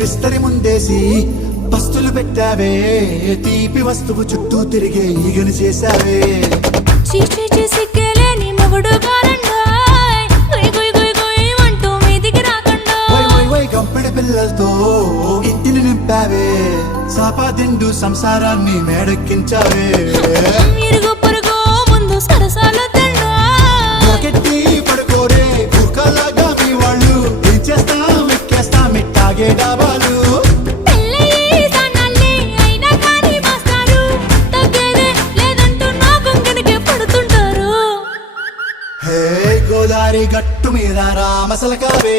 విస్తరి ముందేసి పస్తులు పెట్టావే, తీపి వస్తువు చుట్టూ తిరిగే ఈగను చేశావే. చీచి సిగ్గలేని మొగుడు గారండోయ్, గుయ్ గుయ్ గుయ్ గుయ్ అంటూ మీదికి రాకండోయ్. వై వై వై గంపెడి పిల్లలతో ఇంటిని నింపావే, సాపాదిండు సంసారాన్ని మేడెక్కించావే. ఇరుగు పొరుగు ముందు సరసాలొద్దండోయ్. నాకెట్టి పడుకోరే కుక్కలాగా మీ వాళ్ళు, ఏం చేస్తాం ఎక్కేస్తాం ఇట్టాగే డాబాలు. పెళ్ళయి సన్నాళ్ళే అయినా కానీ మాస్తారు, తగ్గేదే లేదంటూ నా కొంగనికే పడుతుంటారు. హే గోదారి గట్టు మీద రామసలకావే,